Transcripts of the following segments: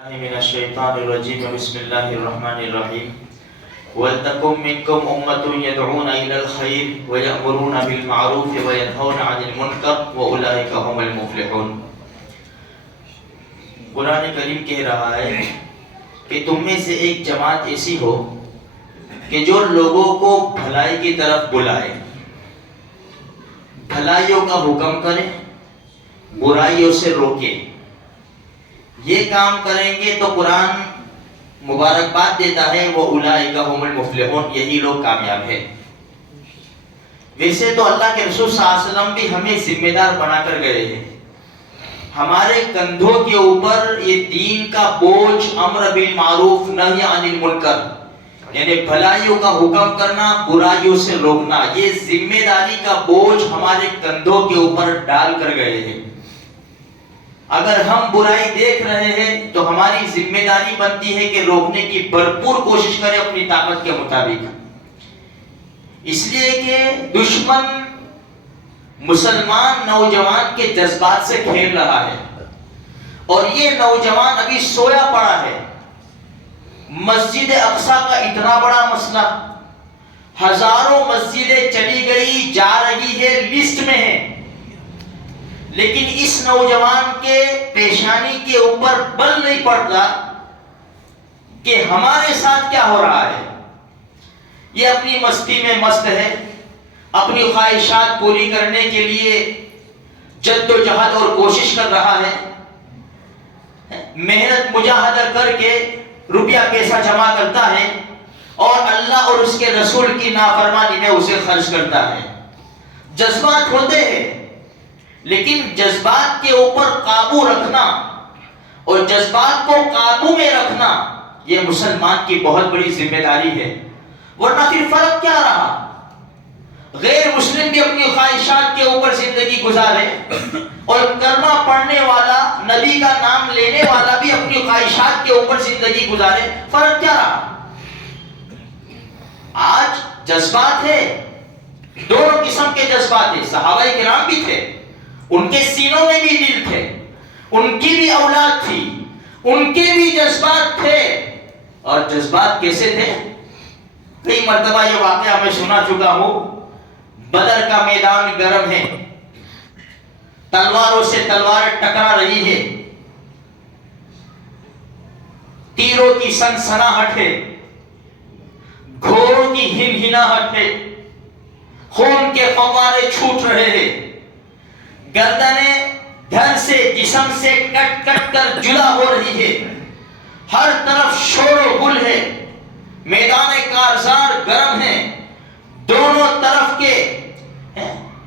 من الشيطان الرجيم بسم الله الرحمن الرحيم ولتكن منكم أمة يدعون إلى الخير ويأمرون بالمعروف وينهون عن المنكر وأولئك هم المفلحون۔ قرآن کریم کہہ رہا ہے کہ تم میں سے ایک جماعت ایسی ہو کہ جو لوگوں کو بھلائی کی طرف بلائے، بھلائیوں کا حکم کرے، برائیوں سے روکے۔ یہ کام کریں گے تو قرآن مبارکباد دیتا ہے وہ اولئک هم المفلحون، یہی لوگ کامیاب ہیں۔ ویسے تو اللہ کے رسول صلی اللہ علیہ وسلم بھی ہمیں ذمہ دار بنا کر گئے ہیں، ہمارے کندھوں کے اوپر یہ دین کا بوجھ، امر بالمعروف نہی عن المنکر، یعنی بھلائیوں کا حکم کرنا، برائیوں سے روکنا، یہ ذمہ داری کا بوجھ ہمارے کندھوں کے اوپر ڈال کر گئے ہیں۔ اگر ہم برائی دیکھ رہے ہیں تو ہماری ذمہ داری بنتی ہے کہ روکنے کی بھرپور کوشش کریں اپنی طاقت کے مطابق، اس لیے کہ دشمن مسلمان نوجوان کے جذبات سے کھیل رہا ہے، اور یہ نوجوان ابھی سویا پڑا ہے۔ مسجد اقصیٰ کا اتنا بڑا مسئلہ، ہزاروں مسجدیں چلی گئی، جا رہی ہے، لسٹ میں ہے، لیکن اس نوجوان کے پیشانی کے اوپر بل نہیں پڑتا کہ ہمارے ساتھ کیا ہو رہا ہے۔ یہ اپنی مستی میں مست ہے، اپنی خواہشات پوری کرنے کے لیے جد و جہد اور کوشش کر رہا ہے، محنت مجاہدہ کر کے روپیہ پیسہ جمع کرتا ہے اور اللہ اور اس کے رسول کی نافرمانی میں اسے خرچ کرتا ہے۔ جذبات ہوتے ہیں، لیکن جذبات کے اوپر قابو رکھنا اور جذبات کو قابو میں رکھنا یہ مسلمان کی بہت بڑی ذمہ داری ہے، ورنہ پھر فرق کیا رہا؟ غیر مسلم بھی اپنی خواہشات کے اوپر زندگی گزارے اور کلمہ پڑھنے والا، نبی کا نام لینے والا بھی اپنی خواہشات کے اوپر زندگی گزارے، فرق کیا رہا؟ آج جذبات ہے، دونوں قسم کے جذبات ہیں، صحابہ کرام بھی تھے، ان کے سینوں میں بھی دل تھے، ان کی بھی اولاد تھی، ان کے بھی جذبات تھے۔ اور جذبات کیسے تھے؟ کئی مرتبہ یہ واقعہ میں سنا چکا ہوں۔ بدر کا میدان گرم ہے، تلواروں سے تلوار ٹکرا رہی ہے، تیروں کی سنسناہٹ ہے، گھوڑوں کی ہنہناہٹ ہے، خون کے فوارے چھوٹ رہے ہیں، گردنیں دھڑ سے، جسم سے کٹ کٹ کر جدا ہو رہی ہے، ہر طرف شور و غل ہے، میدان کارزار گرم ہے، دونوں طرف کے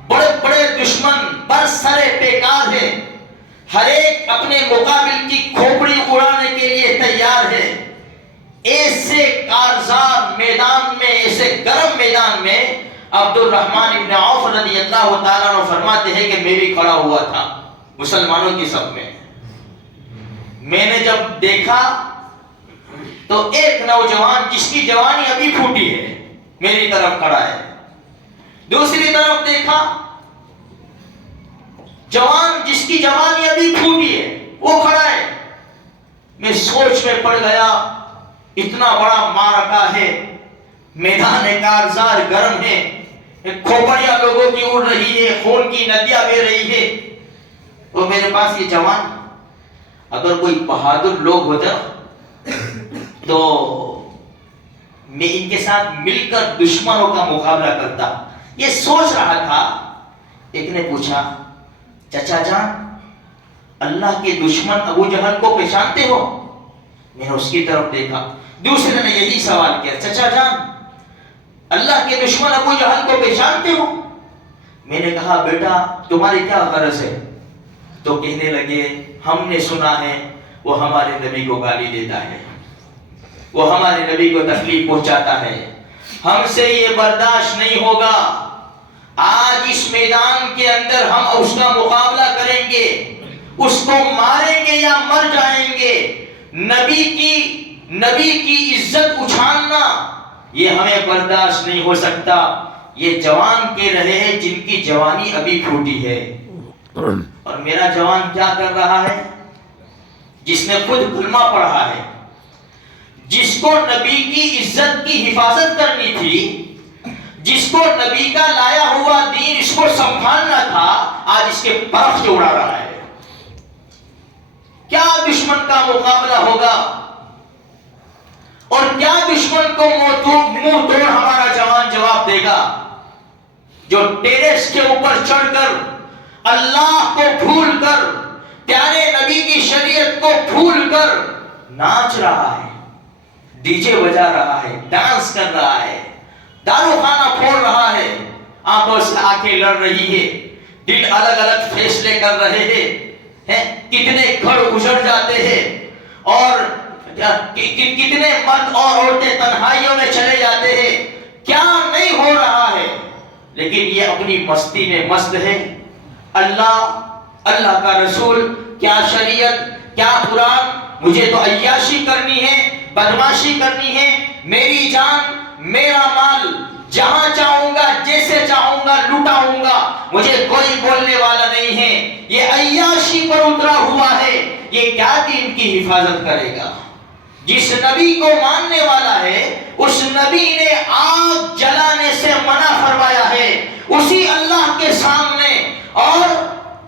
بڑے بڑے دشمن برسرے پیکار ہے، ہر ایک اپنے مقابل کی کھوپڑی اڑانے کے لیے تیار ہے۔ ایسے کارزار میدان میں، ایسے گرم میدان میں عبد الرحمن ابن عوف رضی اللہ تعالیٰ عنہ فرماتے ہیں کہ میں بھی کھڑا ہوا تھا مسلمانوں کی صف میں۔ میں نے جب دیکھا تو ایک نوجوان جس کی جوانی ابھی پھوٹی ہے میری طرف کھڑا ہے، دوسری طرف دیکھا جوان جس کی جوانی ابھی پھوٹی ہے وہ کھڑا ہے۔ میں سوچ میں پڑ گیا، اتنا بڑا معرکہ ہے، میدان کارزار گرم ہے، کھوپڑیاں لوگوں کی اڑ رہی ہے، خون کی ندیاں بہ رہی ہے، اور میرے پاس یہ جوان، اگر کوئی بہادر لوگ ہوتا تو میں ان کے ساتھ مل کر دشمنوں کا مقابلہ کرتا۔ یہ سوچ رہا تھا، ایک نے پوچھا، چچا جان اللہ کے دشمن ابو جہل کو پہچانتے ہو؟ میں نے اس کی طرف دیکھا، دوسرے نے یہی سوال کیا، چچا جان اللہ کے دشمن ابو جہل کو پہچانتے ہو؟ میں نے کہا بیٹا تمہاری کیا غرض ہے؟ تو کہنے لگے ہم نے سنا ہے وہ ہمارے نبی کو گالی دیتا ہے، وہ ہمارے نبی کو تکلیف پہنچاتا ہے، ہم سے یہ برداشت نہیں ہوگا، آج اس میدان کے اندر ہم اس کا مقابلہ کریں گے، اس کو ماریں گے یا مر جائیں گے۔ نبی کی عزت اچھالنا یہ ہمیں برداشت نہیں ہو سکتا۔ یہ جوان کہہ رہے ہیں جن کی جوانی ابھی پھوٹی ہے، اور میرا جوان کیا کر رہا ہے؟ جس نے خود کلمہ پڑھا ہے، جس کو نبی کی عزت کی حفاظت کرنی تھی، جس کو نبی کا لایا ہوا دین اس کو سنبھالنا تھا، آج اس کے برف سے اڑا رہا ہے۔ کیا دشمن کا مقابلہ ہوگا اور کیا دشمن کو منہ توڑ ہمارا جوان جواب دے گا، جو ٹیرس کے اوپر چڑھ کر اللہ کو بھول کر، پیارے نبی کی شریعت کو بھول کر ناچ رہا ہے، ڈی جے بجا رہا ہے، ڈانس کر رہا ہے، دارو خانہ پھوڑ رہا ہے، آنکھوں سے آنکھیں لڑ رہی ہے، دل الگ الگ فیصلے کر رہے ہیں، کتنے گھر اجڑ جاتے ہیں اور کتنے مرد اور عورتیں تنہائیوں میں چلے جاتے ہیں، کیا نہیں ہو رہا ہے، لیکن یہ اپنی مستی میں مست ہے۔ اللہ کا رسول، کیا شریعت، کیا قرآن، مجھے تو عیاشی کرنی ہے، بدماشی کرنی ہے، میری جان میرا مال، جہاں چاہوں گا جیسے چاہوں گا لٹاؤں گا، مجھے کوئی بولنے والا نہیں ہے، یہ عیاشی پر اترا ہوا ہے، یہ کیا دین کی حفاظت کرے گا؟ جس نبی کو ماننے والا ہے اس نبی نے آگ جلانے سے منع فرمایا ہے، اسی اللہ کے سامنے اور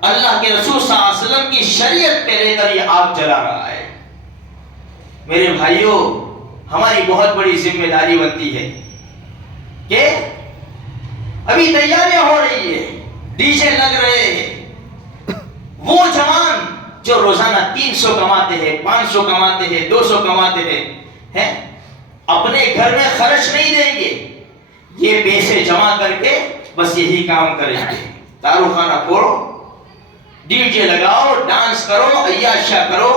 اللہ کے رسول صلی اللہ علیہ وسلم کی شریعت پہ لے کر یہ آگ جلا رہا ہے۔ میرے بھائیوں، ہماری بہت بڑی ذمہ داری بنتی ہے کہ ابھی تیاریاں ہو رہی ہے، ڈی جے لگ رہے ہیں، وہ جوان جو روزانہ 300 کماتے ہیں، 500 کماتے ہیں، 200 کماتے ہیں، اپنے گھر میں خرچ نہیں دیں گے، یہ پیسے جمع کر کے بس یہی کام کریں گے، دارو خانہ پھوڑو، ڈی جے لگاؤ، ڈانس کرو، عیاشیاں کرو۔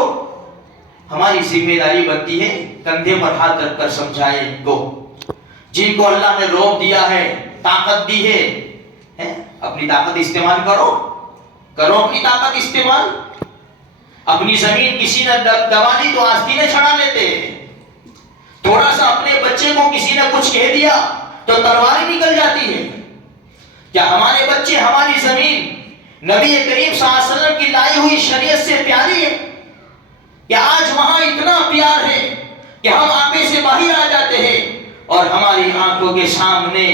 ہماری ذمہ داری بنتی ہے کندھے پر ہاتھ رکھ کر سمجھائے ان کو، جن کو اللہ نے روب دیا ہے، طاقت دی ہے، اپنی طاقت استعمال کرو اپنی طاقت استعمال۔ اپنی زمین کسی نے دبا دی تو آستینیں چھڑا لیتے ہیں، تھوڑا سا اپنے بچے کو کسی نے کچھ کہہ دیا تو تلواریں نکل جاتی ہے۔ کیا ہمارے بچے، ہماری زمین نبی کریم صلی اللہ علیہ وسلم کی لائی ہوئی شریعت سے پیاری ہے؟ کہ آج وہاں اتنا پیار ہے کہ ہم آنکھیں سے باہر آ جاتے ہیں اور ہماری آنکھوں کے سامنے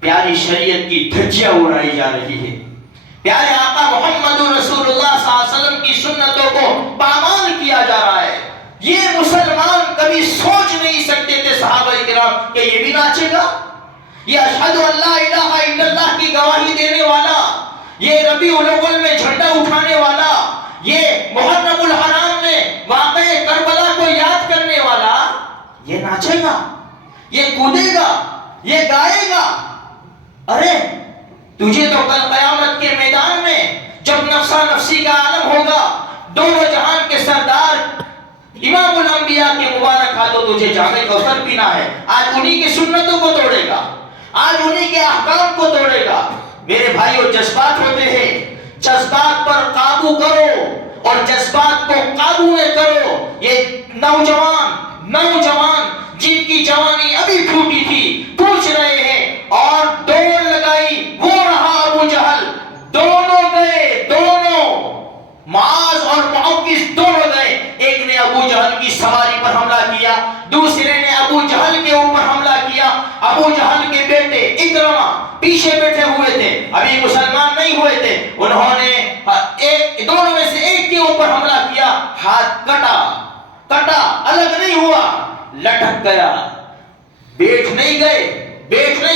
پیاری شریعت کی دھجیاں اڑائی جا رہی ہے، پیارے آقا محمد رسول اللہ صلی اللہ علیہ وسلم کی سنتوں کو پامال کیا جا رہا ہے۔ یہ مسلمان کبھی سوچ نہیں سکتے تھے صحابہ کرام کہ یہ بھی ناچے گا، یہ اشہد ان لا الہ الا اللہ کی گواہی دینے والا، یہ ربیع الاول میں جھنڈا اٹھانے والا، یہ محرم الحرام میں واقعہ کربلا کو یاد کرنے والا، یہ ناچے گا، یہ کودے گا، یہ گائے گا۔ ارے تجھے تو کل قیامت کے میدان میں جب نفسا نفسی کا عالم ہوگا، دونوں جہان کے سردار امام الانبیاء کے مبارک ہاتھوں تجھے جام کوثر پینا ہے، آج انہی کی سنتوں کو توڑے گا، آج انہی کے احکام کو توڑے گا۔ میرے بھائیوں، جذبات ہوتے ہیں، جذبات پر قابو کرو اور جذبات کو قابو میں کرو۔ یہ نوجوان جن کی جوانی ابھی پھوٹی تھی پوچھ رہے ہیں اور دوڑ لگائی، وہ رہا ابو جہل، دونوں گئے، دونوں معاذ اور معوذ دونوں گئے، ایک نے ابو جہل کی سواری پر حملہ کیا، دوسرے نے ابو جہل کے اوپر حملہ کیا۔ ابو جہل کے بیٹے اکرمہ پیچھے بیٹھے ہوئے تھے، ابھی مسلمان نہیں ہوئے تھے، انہوں نے دونوں میں سے ایک کے اوپر حملہ کیا، ہاتھ کٹا، الگ نہیں ہوا، لٹک گیا، بیٹھ نہیں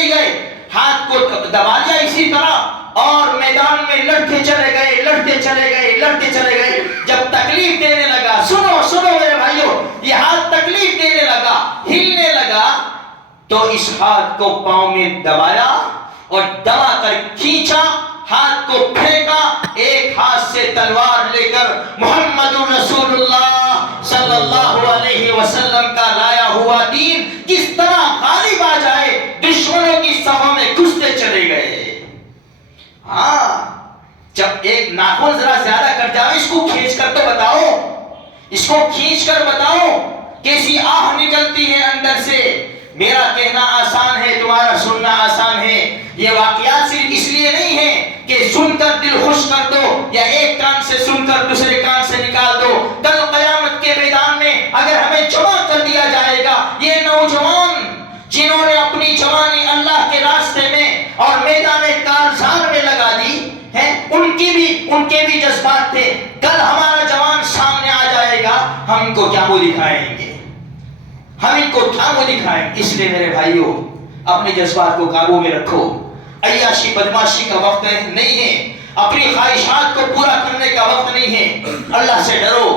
گئے، ہاتھ کو دبا لیا اسی طرح اور میدان میں لڑتے چلے گئے۔ جب تکلیف دینے لگا، سنو میرے بھائیوں، یہ ہاتھ تکلیف دینے لگا، ہلنے لگا، تو اس ہاتھ کو پاؤں میں دبایا اور دبا کر کھینچا، ہاتھ کو پھینکا، ایک ہاتھ سے تلوار لے کر محمد رسول اللہ صلی اللہ علیہ وسلم کا لایا ہوا دین کس طرح غالب آ جائے، دشمنوں کی صفوں میں گھستے چلے گئے۔ ہاں، جب ایک ناخن ذرا زیادہ کٹ جائے، اس کو کھینچ کر بتاؤ کیسی آہ نکلتی ہے اندر سے۔ میرا کہنا آسان ہے، تمہارا سننا آسان ہے۔ یہ واقعات صرف اس لیے نہیں ہے کہ سن کر دل خوش کر دو یا ایک کان سے سن کر دوسرے کان سے نکال دو، کل ان کے بھی جذبات تھے. کل ہمارا جوان سامنے آ جائے گا, ہم ان کو کیا منہ دکھائیں گے, ہم ان کو کیا منہ دکھائیں. اس لیے میرے بھائیوں اپنے جذبات کو قابو میں رکھو. عیاشی بدماشی کا وقت نہیں ہے, اپنی خواہشات کو پورا کرنے کا وقت نہیں ہے. اللہ سے ڈرو,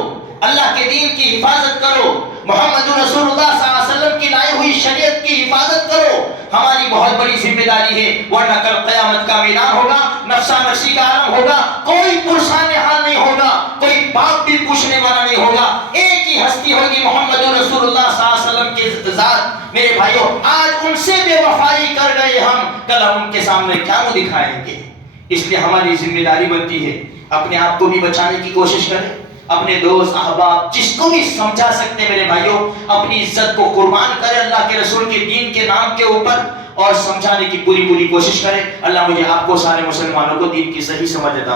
اللہ کے دین کی حفاظت کرو, محمد رسول اللہ صلی اللہ علیہ وسلم کی لائی ہوئی شریعت کی حفاظت کرو. ہماری بہت بڑی ذمہ داری ہے, ورنہ کل قیامت کا میدان ہوگا, نفسا نفسی کا عالم ہوگا, کوئی پرسان حال نہیں ہوگا, کوئی باپ بھی پوچھنے والا نہیں ہوگا. ایک ہی ہستی ہوگی, محمد رسول اللہ صلی اللہ علیہ وسلم کے ذات. میرے بھائیوں آج ان سے بے وفائی کر گئے ہم, کل ہم ان کے سامنے کیا منہ دکھائیں گے. اس لیے ہماری ذمہ داری بنتی ہے اپنے آپ کو بھی بچانے کی کوشش کریں, اپنے دوست احباب جس کو بھی سمجھا سکتے ہیں میرے بھائیوں اپنی عزت کو قربان کریں اللہ کے رسول کے دین کے نام کے اوپر, اور سمجھانے کی پوری کوشش کریں. اللہ مجھے آپ کو سارے مسلمانوں کو دین کی صحیح سمجھ عطا فرمائے.